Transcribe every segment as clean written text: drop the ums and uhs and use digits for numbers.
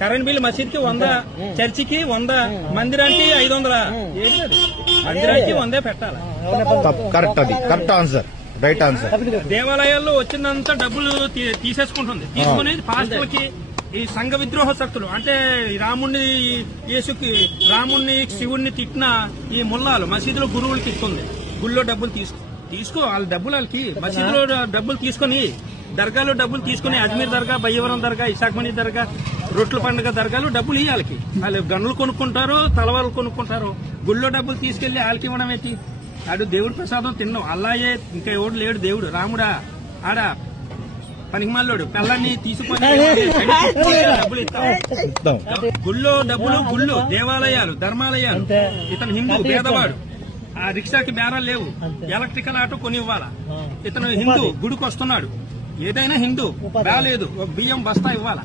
Current bill మసీద్కి 100, చర్చికి 100, మందిరానికి 500. మందిరానికి 100 పెట్టాలి. Correct answer, right answer. దేవాలయాల్లో వచ్చినంత డబ్బులు తీసేసుకుంటుంది. తీసుకుని పాస్టర్లకి ఈ సంఘ విద్రోహ శక్తులు అంటే రాముణ్ణి శివుణ్ణి తిట్టిన ఈ ముల్లాలు మసీదులో గురువులకి ఇస్తుంది. గుళ్ళో డబ్బులు తీసుకో వాళ్ళ డబ్బులు వాళ్ళకి మసీదులో డబ్బులు తీసుకుని దర్గాలో డబ్బులు తీసుకుని అజ్మీర్ దర్గా, బయ్యవరం దర్గా, ఇసాక్మణి దర్గా, రొట్ల పండుగ దర్గాలు డబ్బులు ఇవ్వాలి. వాళ్ళు గన్నులు కొనుక్కుంటారు, తలవాళ్ళు కొనుక్కుంటారు. గుళ్ళో డబ్బులు తీసుకెళ్లి వాళ్ళకి ఇవ్వడం ఏంటి? ఆడు దేవుడి ప్రసాదం తిన్నాం. అల్లాయే ఇంకా ఎవడు లేడు దేవుడు. రాముడా ఆడా పనికిమాలోడు పిల్లల్ని తీసుకొని డబ్బులు ఇస్తాం. గుళ్ళో డబ్బులు, గుళ్ళు, దేవాలయాలు, ధర్మాలయాలు. ఇతను హిందూ పేదవాడు, ఆ రిక్షాకి బేరాలు లేవు, ఎలక్ట్రికల్ ఆటో కొని ఇవ్వాలా. ఇతను హిందూ గుడికి వస్తున్నాడు, ఏదైనా హిందూ రాలేదు, ఒక బియ్యం బస్తా ఇవ్వాలా.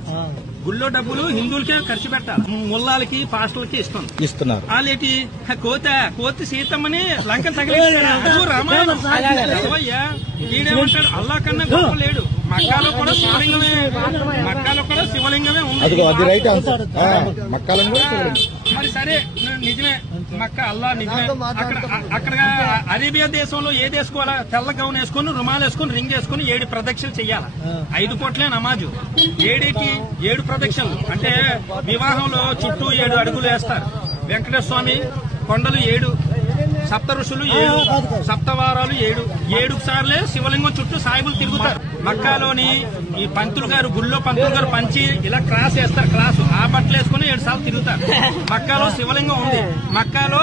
గుళ్ళో డబ్బులు హిందువులకే ఖర్చు పెట్టాలి. ముల్లాలకి పాస్టర్లకి ఇస్తున్నారు. వాళ్ళేటి కోతి సీతమ్మని లంకను తగిలించాడు. రామాయణం చదవయ్యా. ఈడేమంటాడు అల్లా కన్నా గొప్ప లేడు. మక్కాలో కూడా శివలింగమే ఉంది. మరి సరే నిజమే, మక్కా అల్లా నిజమే. అక్కడ అరేబియా దేశంలో ఏదేసుకోవాలా? తెల్ల గౌన్ వేసుకుని, రుమాలు వేసుకుని, రింగ్ వేసుకుని 7 ప్రదక్షిణలు చెయ్యాలా. 5 కోట్లే నమాజు. 7 ప్రదక్షిణలు అంటే వివాహంలో చుట్టూ 7 అడుగులు వేస్తారు. వెంకటేశ్వర స్వామి కొండలు 7, సప్త ఋషులు 7, సప్తవారాలు 7 సార్లే శివలింగం చుట్టూ సాయిబులు తిరుగుతారు. మక్కాలోని ఈ పంతులు గారు, గుళ్ళో పంతులు గారు పంచి ఇలా క్రాస్ వేస్తారు. క్రాసు ఆ బట్టలు వేసుకుని 7 సార్లు తిరుగుతారు. మక్కాలో శివలింగం ఉంది. మక్కాలో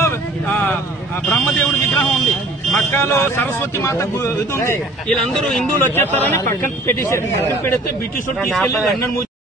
బ్రహ్మదేవుడి విగ్రహం ఉంది. మక్కాలో సరస్వతి మాత ఇది ఉంది. వీళ్ళందరూ హిందువులు వచ్చేస్తారని పక్కన పెట్టేశారు. పక్కన పెడితే బ్రిటిష్ తీసుకెళ్లి లండన్